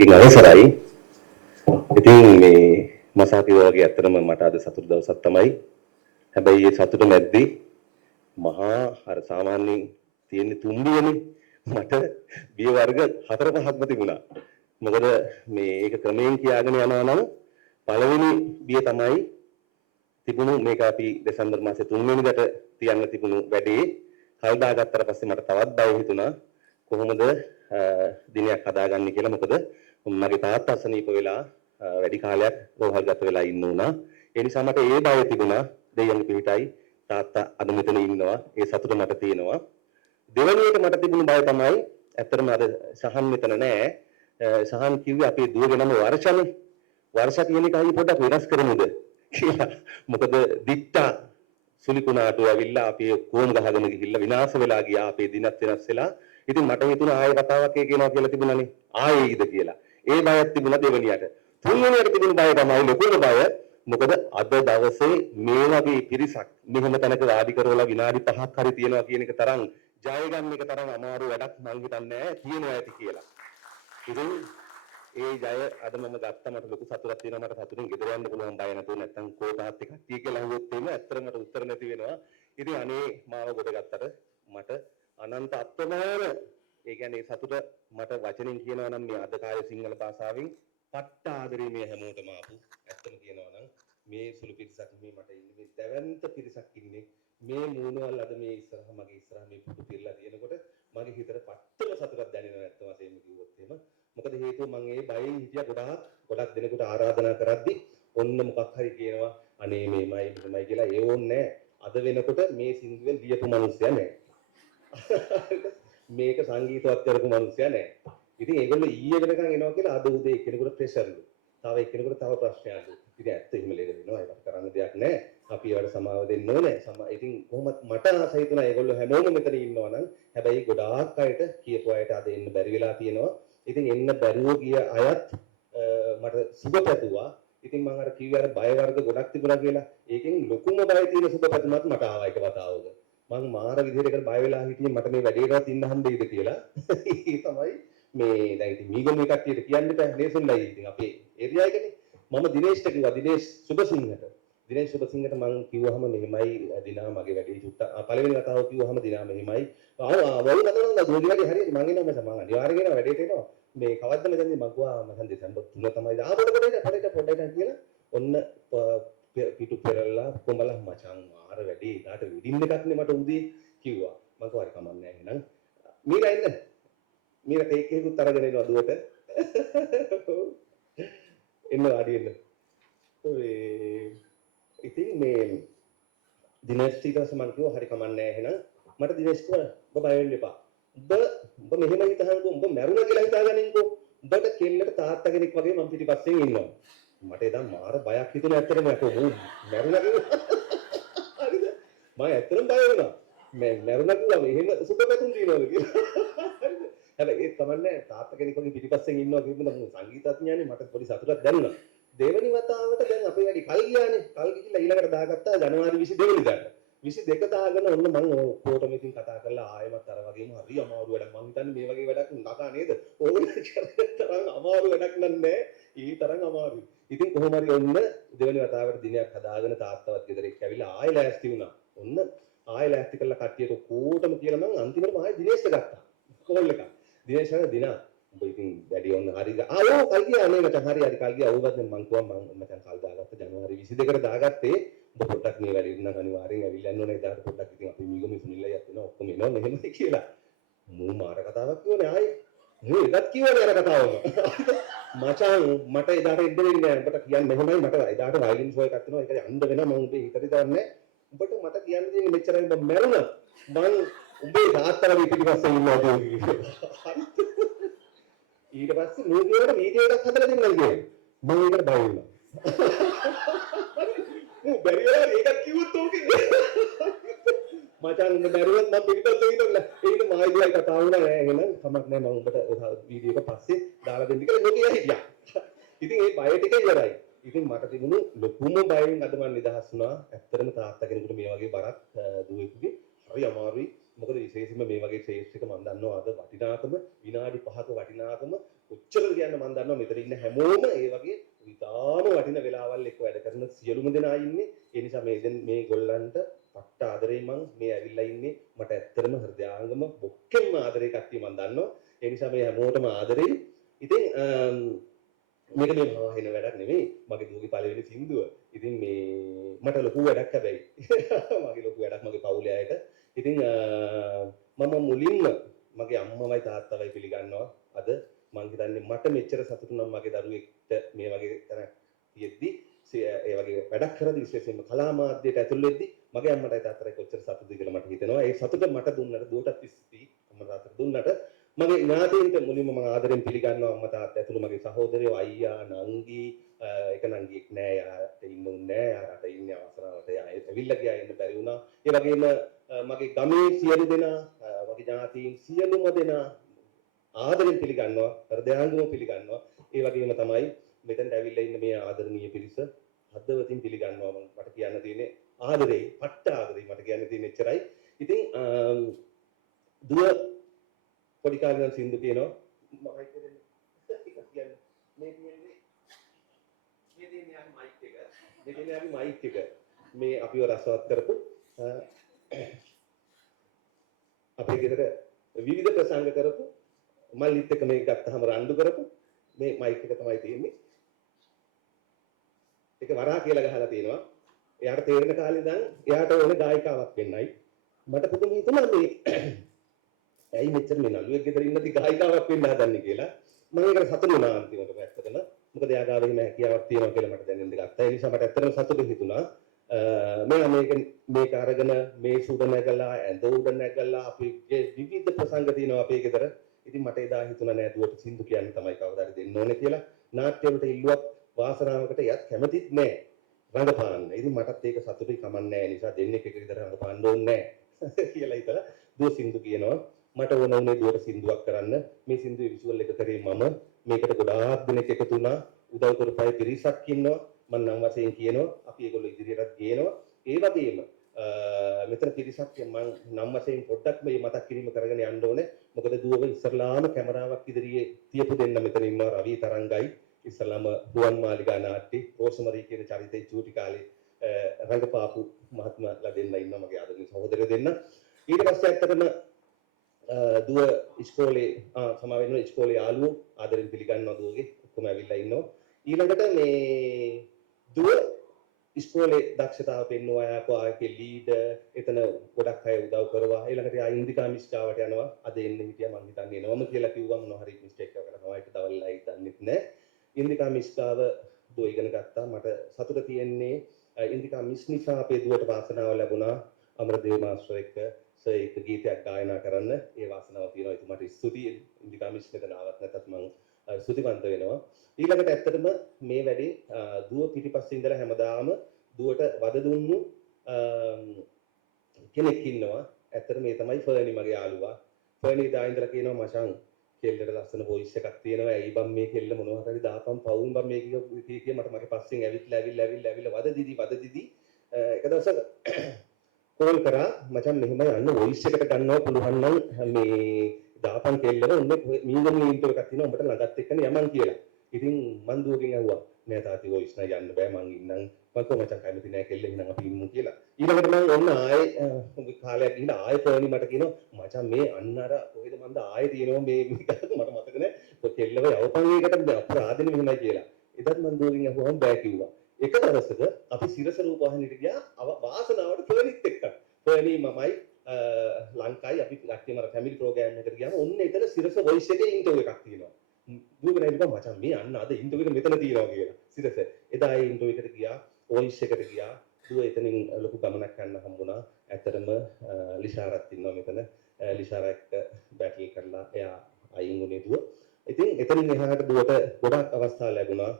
ගෙන් අවසරයි. ඉතින් මේ මසාති වගේ ඇත්තටම මට අද සතුට දවසක් තමයි. හැබැයි ඒ සතුට මැද්දේ මහා අර සාමාන්‍යයෙන් තියෙන තුම්බියනේ මට බිය වර්ග 4-5ක්ම තිබුණා. මොකද මේ ඒක ක්‍රමයෙන් කියාගෙන යනවා නම් පළවෙනි බිය තමයි තිබුණු මේක අපි දෙසැම්බර් මාසේ 3 වෙනිදාට තියන්න තිබුණු වැඩේ කල් දාගත්තට පස්සේ මට තවත් බය හිතුණා කොහොමද දිනයක් හදාගන්නේ කියලා. මොකද මගේ තාත්තා අසනීප වෙලා වැඩි කාලයක් රෝහල්ගත වෙලා ඉන්න උනා. ඒ නිසා මට ඒ බය තිබුණා. දෙයියන් පිටයි තාත්තා අද මෙතන ඉන්නවා. ඒ සතුට මට තියෙනවා. දෙවැනියට මට තිබුණු බය තමයි ඇත්තටම අද සහන් මෙතන නෑ. සහන් කිව්වේ අපේ දුවගේ නම වර්ෂනේ. වර්ෂ කියන එක අයිය පොඩ්ඩක් වෙනස් කරමුද කියලා. මොකද දිට්ටා සුලිකුණාට ඇවිල්ලා අපි කොම් ගහගෙන ගිහිල්ලා විනාශ වෙලා ගියා. අපේ දිනත් වෙනස් වෙලා. ඉතින් මට හිතුණා ආයෙ කතාවක් කියනවා කියලා තිබුණානේ. ආයෙ ඊද කියලා. ඒ බයක් තිබුණා දෙවෙනියට. තුන්වෙනියට තිබුණු බය තමයි ලොකුම බය. මොකද අද දවසේ මේ වගේ පිරිසක් මෙහෙම තැනක වාඩි කරවලා විනාඩි 5ක් හරි තියනවා කියන එක තරම් ජය ගන්න එක තරම් අමාරු වැඩක් මම හිතන්නේ නැහැ කියනවා ඇති කියලා. ඉතින් ඒ ජය අද මම ගත්තා. මට ලොකු සතුටක් තියෙනවා. මට සතුටින් ගෙදර යන්න පුළුවන් බය නැතුව. නැත්තම් කෝපහත් එක කට්ටිය කියලා හුවොත් එහෙම ඇත්තටම මට උත්තර නැති වෙනවා. ඉතින් අනේ මාව ගොඩ ගත්තට මට අනන්ත අප්‍රමාණ ඒ කියන්නේ සතුට මට වචනෙන් කියනවා නම් මේ අද කාලේ සිංහල භාෂාවෙන් පට්ට ආදරේ මේ හැමෝටම ආපු. ඇත්තම කියනවා නම් මේ සුළු පිරිසක් මේ මට ඉන්නේ මේ දැවැන්ත පිරිසක් ඉන්නේ මේ මූණවල අද මේ ඉස්සරහ මගේ ඉස්සරහ මේ පුතු පිරලා තියෙනකොට මගේ හිතට පට්ටම සතුටක් දැනෙනවා ඇත්ත වශයෙන්ම කිව්වොත් එහෙම. මොකද හේතුව මම ඒ බයෙන් හිටියා ගොඩක් දෙනෙකුට ආරාධනා කරද්දි ඔන්න මොකක් හරි කියනවා අනේ මේමයි මෙහෙමයි කියලා ඒ ඕනේ අද වෙනකොට මේ සින්දුවෙන් ලියපු මිනිස්සයා නැහැ. මේක සංගීතවත් කරපු මිනිස්සයා නැහැ. ඉතින් ඒගොල්ලෝ ඊයේ වෙනකන් එනවා කියලා අද උදේ එක්කෙනෙකුට ප්‍රෙෂර්ලු. තව එක්කෙනෙකුට තව ප්‍රශ්නයක්ලු. ඉතින් ඇත්ත එහෙම ලේක වෙනවා. ඒකට කරන්න දෙයක් නැහැ. අපි ඒවට සමාව දෙන්න ඕනේ. ඉතින් කොහොමත් මට ආසයි තුනා ඒගොල්ලෝ හැමෝම මෙතන ඉන්නවා නම් හැබැයි ගොඩාක් අයට කියපු අයට අද එන්න බැරි වෙලා තියෙනවා. ඉතින් එන්න බැරුව ගිය අයත් මට සුබ පැතුවා. ඉතින් මම අර කිව්වේ අර බය වර්ග ගොඩක් තිබුණා කියලා. ඒකෙන් ලොකුම බය තියෙන සුබ පැතුමත් මට ආවා එක වතාවක. මම මාර විදිහට බය වෙලා හිටියේ මට මේ වැඩේටවත් ඉන්න හම්බෙයිද කියලා. ඒ තමයි මේ දැන් ඉතින් මීගම කට්ටියට කියන්න බෑ නේසුන්ලයි ඉතින් අපේ ඒරියා එකනේ. මම දිනේෂ්ට කිව්වා දිනේෂ් සුබසිංහට. දිනේෂ් සුබසිංහට මම කිව්වහම මෙහෙමයි දිනා මගේ වැඩේ චුට්ට පළවෙනි වතාව කිව්වහම දිනා මෙහෙමයි. වවුන නතන දුවගේ වැඩේ හරියට මං එනවා මම අනිවාර්යෙන් එනවා වැඩේට එනවා. මේ කවද්ද මෙතනදී මම ගියා මම දෙසැම්බර් 3 තමයි පොඩ්ඩක් කියලා ඔන්න පිටු පෙරලා කොඹලා මචං මාර වැඩේ ඊට වෙඩින් එකක් නේ මට උදේ කිව්වා. මම කිව්වා හරි කමන්නේ නැහැ එහෙනම් මීරා එන්න මීරා ටේක් එකකුත් අරගෙන එනවා දුවට එන්න ආඩි එන්න ඔය ඉතින් මේ දිනේෂ් ඊටස් මම කිව්වා හරි කමන්නේ නැහැ එහෙනම් මට දිනේෂ් කිව්වා ඔබ බය වෙන්න එපා උඹ මෙහෙම හිතහන්කෝ උඹ මැරුණා කියලා හිතාගනින්කෝ උඹට කෙල්ලට තාත්තා කෙනෙක් වගේ මම පිටිපස්සෙන් ඉන්නවා මට එදා මාර බයක් හිතුණා ඇත්තටම යකෝ මූ මැරුණා කියලා හරිද මම ඇත්තටම බය වුණා මම මැරුණා කිව්වා මෙහෙම සුබපැතුම් දිනවල කියලා හරිද හැබැයි ඒක කමන්නේ තාත්තා කෙනෙක් වගේ පිටිපස්සෙන් ඉන්නවා කියනද මම සංගීතඥයානේ මට පොඩි සතුටක් දැනුණා දෙවෙනි වතාවට දැන් අපේ වැඩි කල් ගියානේ කල් ගිහිල්ලා ඊළඟට දාගත්තා ජනවාරි 22 වෙනිදාට 22 දාගෙන ඔන්න මම ඔක්කොටම ඉතින් කතා කරලා ආයෙමත් අර වගේම හරි අමාරු වැඩක් මම හිතන්නේ මේ වගේ වැඩක් නටා නේද ඕනේ තරම් අමාරු වැඩක් නෑ ඊ තරම් අමාරුයි ඉතින් කොහොම හරි ඔන්න දෙවෙනි වතාවට දිනයක් හදාගෙන තාත්තවත් ගෙදර එක්ක ඇවිල්ලා ආයෙ ලෑස්ති වුණා ඔන්න ආයෙ ලෑස්ති කරලා කට්ටියට ඔක්කොටම කියලා මම අන්තිමට ආයෙ දිනේෂ්ට ගත්තා කෝල් එකක් දිනේෂ් හරි දිනා උඹ ඉතින් වැඩි ඔන්න හරි ආවෝ කල් ගියා නේ මචං හරි කල් ගියා ඕවත් මම කිව්වා මම මචං කල් දාගත්ත ජනවාරි 22කට දාගත්තේ උඹ පොඩ්ඩක් මේ වැඩේ ඉන්න අනිවාර්යෙන් ඇවිල්ලා යන්න ඕනේ එදාට පොඩ්ඩක් ඉතින් අපි මීගම සුනිල්ලා යත් වෙනවා ඔක්කොම එනවා මෙහෙමයි කියලා මූ මාර කතාවක් කිව්වනේ ආයේ මූ එදත් කිව්වනේ අර කතාවම මචං මට එදාට එන්න වෙන්නේ නැහැ උඹට කියන්න මෙහෙමයි මට එදාට වයලින් ෂෝ එකක් තියෙනවා ඒක යන්න වෙනවා මම උඹේ හිතේ දන්නේ උඹට මට කියන්න දෙන්නේ මෙච්චරයි මම මැරුණා මං උඹේ තාත්තලා පිටිපස්සේ ඉන්නවා කියලා ඊට පස්සේ මූවියට වීඩියෝ එකක් හදලා දෙන්නම් කියලා මම ඒකට බය වුණා මූ බැරි වෙලා ඒකක් කිව්වොත් ඕකේ මචං බැරිවත් මම පිටිපස්සේ ඉන්නවා ඒක මායිලයි කතා වුණා නෑ එහෙනම් කමක් නෑ මම උඹට වීඩියෝ එක පස්සේ දාලා දෙන්න කියලා නොකිය හිටියා ඉතින් ඒ බය ටික ඉවරයි ඉතින් මට තිබුණු ලොකුම බයෙන් අද මම නිදහස් වුණා ඇත්තටම තාත්තා කෙනෙකුට මේ වගේ බරක් දුවෙකුගේ හරි අමාරුයි මොකද විශේෂයෙන්ම මේ වගේ ෆේස් එක මම දන්නවා අද වටිනාකම විනාඩි 5ක වටිනාකම කොච්චරද කියන්න මම දන්නවා මෙතන ඉන්න හැමෝම ඒ වගේ විතාම වටින වෙලාවල් එක්ක වැඩ කරන සියලුම දෙනා ඉන්නේ. ඒ නිසා මේ ගොල්ලන්ට පට්ට ආදරේ මං මේ ඇවිල්ලා ඉන්නේ. මට ඇත්තටම හෘදයාංගම බොක්කෙන්ම ආදරේ කට්ටිය මං දන්නවා. ඒ නිසා මේ හැමෝටම ආදරේ. ඉතින් මේක මේ මහා වෙන වැඩක් නෙමෙයි. මගේ දුවගේ පළවෙනි සින්දුව. ඉතින් මේ මට ලොකු වැඩක් හැබැයි. මගේ ලොකු වැඩක් මගේ පවුලේ අයට. ඉතින් මම මුලින්ම මගේ අම්මවයි තාත්තවයි පිළිගන්නවා. අද මං හිතන්නේ මට මෙච්චර සතුටු නම් මගේ දරුවෙක්ට මේ වගේ තැනක් තියෙද්දි ඒ වගේ වැඩක් කරද්දි විශේෂයෙන්ම කලා මාධ්‍යයට ඇතුල් වෙද්දි මගේ අම්මටයි තාත්තටයි කොච්චර සතුටුද කියලා මට හිතෙනවා. ඒ සතුට මට දුන්නට දුවටත් ස්තුතියි. අම්මා තාත්තට දුන්නට මගේ ඥාතීන්ට මුලින්ම මම ආදරෙන් පිළිගන්නවා අම්මා තාත්තා ඇතුළු මගේ සහෝදරයෝ අයියා නංගි එක නංගියෙක් නෑ යාට ඉන්නුන්නේ නෑ යාට ඉන්නේ අවසරවට යා ඇවිල්ලා ගියා එන්න බැරි වුණා. ඒ වගේම මගේ ගමේ සියලු දෙනා මගේ ඥාතීන් සියලුම දෙනා ආදරෙන් පිළිගන්නවා හෘදයාංගම පිළිගන්නවා. ඒ වගේම තමයි මෙතනට ඇවිල්ලා ඉන්න මේ ආදරණීය පිරිස හදවතින් පිළිගන්නවා. මට කියන්න තියෙන්නේ ආදරේ පට්ට ආදරේ මට කියන්න තියෙන්නේ එච්චරයි. ඉතින් දුව පොඩි කාලේ නම් සින්දු කියනවා මයික් එක දෙන්න ටිකක් කියන්න මේ තියෙන්නේ අපි මයික් එක මේ අපිව රසවත් කරපු අපේ ගෙදර විවිධ ප්‍රසංග කරපු මල්ලිත් එක මේක ගත්තාම රණ්ඩු කරපු මේ මයික් එක තමයි තියෙන්නේ. ඒක වරා කියලා ගහලා තියෙනවා. එයාට තේරෙන කාලේ ඉඳන් එයාට ඕනේ ගායිකාවක් වෙන්නයි. මට පුදුම හිතුණා මේ ඇයි මෙච්චර මේ නළුවෙක් ගෙදර ඉන්නදී ගායිකාවක් වෙන්න හදන්නේ කියලා. මම ඒකට සතුටු වුණා අන්තිමට ඇත්තටම. මොකද එයා ගාව එහෙම හැකියාවක් තියෙනවා කියලා මට දැනෙන්න ගත්තා. ඒ නිසා මට ඇත්තටම සතුටු හිතුණා. මේක අරගෙන මේ සුඩ නැගලා ඇඳ උඩ නැගලා අපේ විවිධ ප්‍රසංග තියෙනවා අපේ ගෙදර. ඉතින් මට එදා හිතුණා නෑ දුවට සින්දු කියන්න තමයි කවදා හරි දෙන්න ඕනේ කියලා. නාට්‍යවලට ඉල්ලුවක් වාසනාවකට යත් කැමතිත් නෑ රඟපාන්න. ඉතින් මටත් ඒක සතුටුයි කමන්නේ නෑ. නිසා දෙන්නෙක් එක විතර රඟපාන්න ඕනේ නෑ කියලා හිතලා දුව සින්දු කියනවා. මට ඕන උනේ දුවට සින්දුවක් කරන්න. මේ සින්දුවේ විෂුවල් එක කරේ මම. මේකට ගොඩාක් දෙනෙක් එකතු වුණා. උදව් කරපයි පිරිසක් ඉන්නවා. මම නම් වශයෙන් කියනවා. අපි ඒගොල්ලෝ ඉදිරියටත් ගේනවා. ඒ වගේම මෙතන පිරිසක් මම නම් වශයෙන් පොඩ්ඩක් මේ මතක් කිරීම කරගෙන යන්න ඕනේ. මොකද දුවව ඉස්සරලාම කැමරාවක් ඉදිරියේ තියපු දෙන්න මෙතන ඉන්නවා රවි තරංගයි. ඉස්සරලාම රුවන් මාලිගා නාට්‍ය රෝසමරී කියන චරිතේ චූටි කාලේ රංගපාපු මහත්මයාලා දෙන්න ඉන්නවා මගේ ආදරණීය සහෝදරයෝ දෙන්න. ඊට පස්සේ ඇත්තටම දුව ඉස්කෝලේ සමාවෙන්න ඉස්කෝලේ යාළුවෝ ආදරෙන් පිළිගන්නවා දුවගේ ඔක්කොම ඇවිල්ලා ඉන්නවා. ඊළඟට මේ දුව ඉස්කෝලේ දක්ෂතාව පෙන්වුවා යාකෝ ආකේ ලීඩර් එතන ගොඩක් අය උදව් කරවා. ඊළඟට ආ ඉන්දිකා මිස්කාවට යනවා. අද එන්න හිටියා මං හිතන්නේ එනවම කියලා කිව්වා මොනවා හරි මිස්ටේක් එකක් කරනවා. ඒක දවල්ලා හිතන්නෙත් නෑ. ඉන්දිකා මිස්කාව දුව ඉගෙන ගත්තා. මට සතුට තියෙන්නේ ඉන්දිකා මිස් නිසා අපේ දුවට වාසනාව ලැබුණා. අමරදේව මාස්ටර් එක්ක ඒක ගීතයක් ගායනා කරන්න ඒ වාසනාව තියෙනවා. ඒතුමාට ස්තුතියි. ඉන්දිකා මිස් මෙතන ආවත් නැතත් මම ස්තුතිවන්ත වෙනවා. ඊළඟට ඇත්තටම මේ වැඩේ දුව පිටිපස්සේ ඉඳලා හැමදාම දුවට වද දුන්නු කෙනෙක් ඉන්නවා. ඇත්තටම මේ තමයි ෆර්නි මගේ යාළුවා. ෆර්නි දා ඉඳලා කියනවා මචං කෙල්ලට ලස්සන වොයිස් එකක් තියෙනවා. ඇයි බම් මේ කෙල්ල මොනවා හරි දාපම් පවුන් බම් මේ කිය මට මගේ පස්සෙන් ඇවිල්ලා වද දිදි එක දවසක් කෝල් කරා මචං මෙහෙම යන්න වොයිස් එකට ගන්නවා පුළුවන් නම් මේ දාපන් කෙල්ලව ඔන්න මීගම ඉන්ටර් එකක් තියෙනවා උඹට ළඟත් එක්කනේ යමන් කියලා. ඉතින් මන් දුවගෙන් ඇහුවා නෑ තාත්ති වොයිස් නෑ යන්න බෑ මං ඉන්නම් මං මචං කැමති නෑ කෙල්ල එහෙනම් අපි ඉමු කියලා. ඊළඟට මම ඔන්න ආයේ කාලයක් ගිහින් ආයේ ෆර්නි මට කියනවා මචං මේ අන්න අර කොහෙද මන්ද ආයේ තියෙනවා මේ මට මතක නෑ ඔය කෙල්ලව යවපන් ඒකට අපරාධෙ මෙහෙමයි කියලා. එදත් මන් දුවගෙන් ඇහුවම බෑ කිව්වා. එක දවසක අපි සිරස රූපවාහිනියට ගියා වාසනාවට ෆර්නිත් එක්ක. ෆර්නි මමයි ලංකායි අපි ලක්කේ මර ෆැමිලි ප්‍රෝග්‍රෑම් එකකට ගියාම ඔන්න එතන සිරස වොයිස් එකේ ඉන්ටර්විව් එකක් තියෙනවා. දුවගෙන ඉඳලා මචං මේ අන්න අද ඉන්ටර්විව් එක මෙතන තියෙනවා කියලා. සිරස එදා ඒ ඉන්ටර්විව් එකට ගියා වොයිස් එකට ගියා. දුව එතනින් ලොකු ගමනක් යන්න හම්බුණා. ඇත්තටම ලිෂාරත් ඉන්නවා මෙතන. ලිෂාරා එක්ක බැටල් කරලා එයා අයින් වුණේ දුව. ඉතින් එතනින් එහාට දුවට ගොඩක් අවස්ථා ලැබුණා.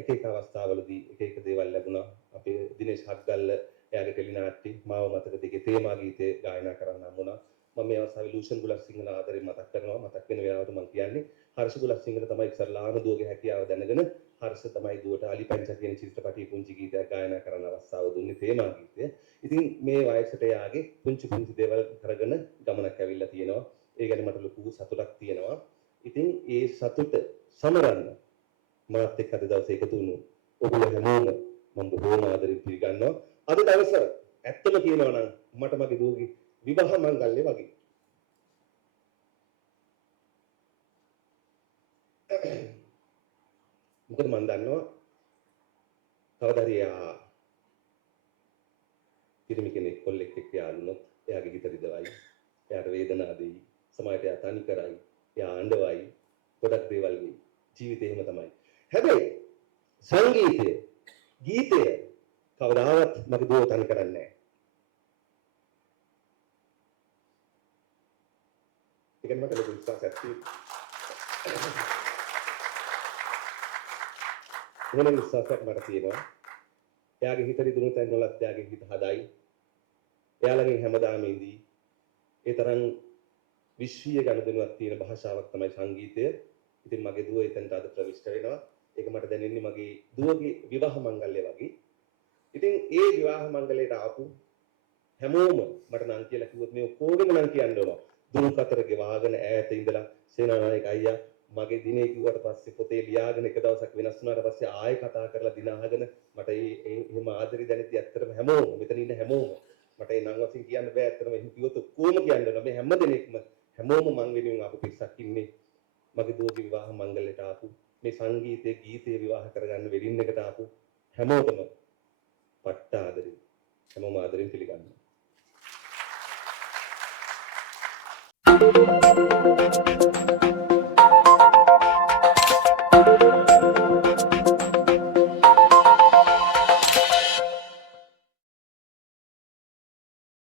එක අවස්ථාවලදී එක දේවල් ලැබුණා. අපේ දිනේෂ් හත්ගල්ල එයාගේ ටෙලි නාට්‍ය මාව මතක දෙකේ තේමා ගීතේ ගායනා කරන්න හම්බුණා. මම මේ අවස්ථාවේ ලූෂන් ගුලස්සිංහල ආදරේ මතක් කරනවා. මතක් වෙන වෙලාවට මම කියන්නේ හර්ෂ ගුලස්සිංහල තමයි ඉස්සරලාම දුවගේ හැකියාව දැනගෙන හර්ෂ තමයි දුවට අලි පැංචා කියන චිත්‍රපටයේ පුංචි ගීතයක් ගායනා කරන්න අවස්ථාව දුන්නේ තේමා ගීතය. ඉතින් මේ වයසට යාගේ පුංචි දේවල් කරගෙන ගමනක් ඇවිල්ලා තියෙනවා. ඒ ගැන මට ලොකු සතුටක් තියෙනවා. ඉතින් ඒ සතුට සමරන්න මාත් එක්ක අද දවසේ එකතු වුණු ඔයගොල්ලෝ හැමෝම මම බොහෝම ආදරෙන් පිළිගන්නවා. අද දවස ඇත්තම කියනවා නම් මට මගේ දුවගේ විවාහ මංගල්‍ය වගේ. මොකද මම දන්නවා කවදා හරි එයා පිරිමි කෙනෙක් කොල්ලෙක් එක්ක යාළුනොත් එයාගේ හිත රිදවයි. එයාට වේදනාව දෙයි. සමහරට එයා තනි කරයි. එයා අඬවයි. ගොඩක් දේවල් වෙයි. ජීවිතේ එහෙම තමයි. හැබැයි සංගීතය, ගීතය කවදාවත් මගේ දුව තනි කරන්නේ නැහැ. ඒක මට ලොකු විශ්වාසයක් තියෙනවා. මොන විශ්වාසයක් මට තියෙනවා. එයාගේ හිත රිදුණු තැන් වලත් එයාගේ හිත හදයි. එයාලගෙන් හැමදාම ඉඳී. ඒ තරම් විශ්වීය ගනුදෙනුවක් තියෙන භාෂාවක් තමයි සංගීතය. ඉතින් මගේ දුව එතනට අද ප්‍රවිෂ්ඨ වෙනවා. ඒක මට දැනෙන්නේ මගේ දුවගේ විවාහ මංගල්‍ය වගේ. ඉතින් ඒ විවාහ මංගලයට ආපු හැමෝම මට නම් කියලා කිව්වොත් මේ ඔක්කොගෙම නම් කියන්න ඕන. දුරු කතර ගෙවාගෙන ඈත ඉඳලා සේනානායක අයියා මගේ දිනේ කිව්වට පස්සේ පොතේ ලියාගෙන එක දවසක් වෙනස් වුණාට පස්සේ ආයෙ කතා කරලා දිනාගෙන මට එහෙම ආදරي දැනෙද්දි ඇත්තටම හැමෝම මෙතන ඉන්න හැමෝම මට ඒ නම් වශයෙන් කියන්න බෑ ඇත්තටම එහෙම කිව්වොත් ඔක්කොම කියන්න ඕන. මේ හැම දෙනෙක්ම හැමෝම මං වෙනුවෙන් ආපු පිරිසක් ඉන්නේ. මගේ දුවගේ විවාහ මංගලයට ආපු මේ සංගීතයේ ගීතයේ විවාහ කරගන්න වෙඩින් එකට ආපු හැමෝටම පට්ට ආදරේ හැමෝම ආදරෙන් පිළිගන්නවා.